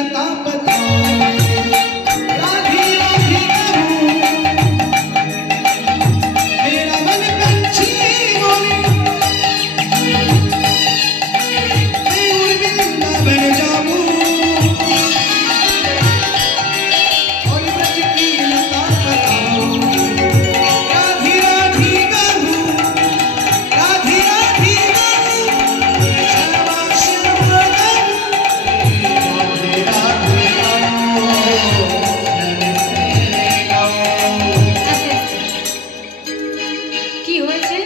लता बताऊं राधी राधी कहूं मेरा मन पंछी बोले मैं उड़ बिंदा बन जाऊं और ब्रज की लता बताऊं राधी राधी कहूं राधी राधी कहूं श्यामा श्यामा কি হয়েছে?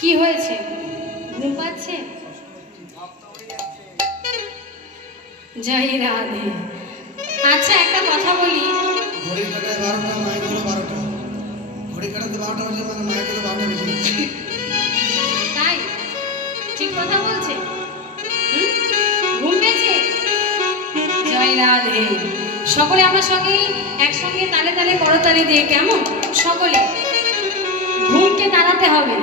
কি হয়েছে? ঘুম পাচ্ছে? জয় রাধে। আচ্ছা একটা কথা বলি, ঘড়ি কাটায় 12টা মায়ের হলো 12টা ঘড়ি কাটাতে 12টা বাজে মানে মায়ের হলো 12টা বেজে গেছে তাই ঠিক কথা বলছে? ঘুম পেয়েছে? জয় রাধে। সকলে আমার সঙ্গে একসঙ্গে তালে তালে করতালি দিয়ে কেমন সকলে ঘুমকে তাড়াতে হবে।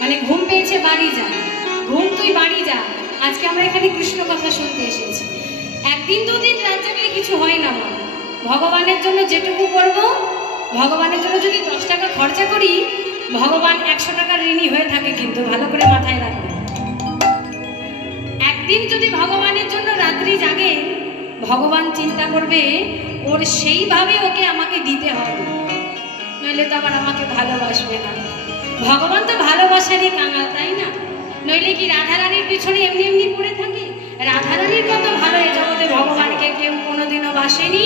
মানে ঘুম পেয়েছে বাড়ি যা, ঘুম তুই বাড়ি যা। আজকে আমরা এখানে কৃষ্ণ কথা শুনতে এসেছি। একদিন দুদিন রাত জাগলে কিছু হয় না মা। ভগবানের জন্য যেটুকু করব, ভগবানের জন্য যদি 10 টাকা খরচা করি, ভগবান 100 টাকার ঋণী হয়ে থাকে, কিন্তু ভালো করে মাথায় রাখবে। একদিন যদি ভগবানের জন্য রাত্রি জাগে, ভগবান চিন্তা করবে ওর সেইভাবে ওকে আমাকে দিতে হবে, নইলে তো আবার আমাকে ভালোবাসবে না। ভগবান তো ভালোবাসারই কাঙাল, তাই না? নইলে কি রাধারানীর পিছনে এমনি এমনি পড়ে থাকে? রাধারানীর মতো ভালো এই জগতে ভগবানকে কেউ কোনোদিনও বাসেনি।